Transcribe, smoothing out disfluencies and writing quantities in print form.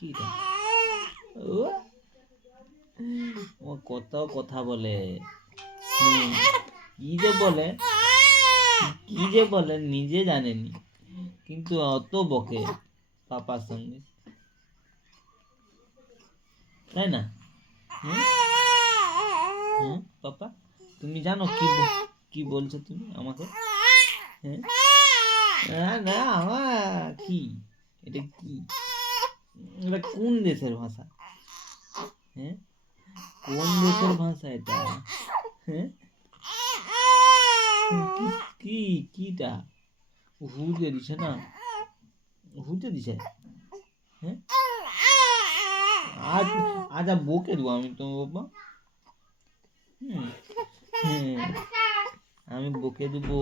কিটা ও কত কথা বলে। কি যে বলে কি যে বলে নিজে জানেনি, কিন্তু অত বকে পাপার সঙ্গে, তাই না? পাপা, তুমি জানো কি বলছো তুমি আমাকে? না না, আমার কি, এটা কি, এটা কোন দেশের ভাষা? হ্যাঁ, কোন দেশের ভাষা এটা? হ্যাঁ, কি কিটা হুতে দিছে না, হুতে দিছে। হ্যাঁ, আজ আজ বকে দেবো আমি তোমার বাবা। হ্যাঁ, আমি বকে দেবো।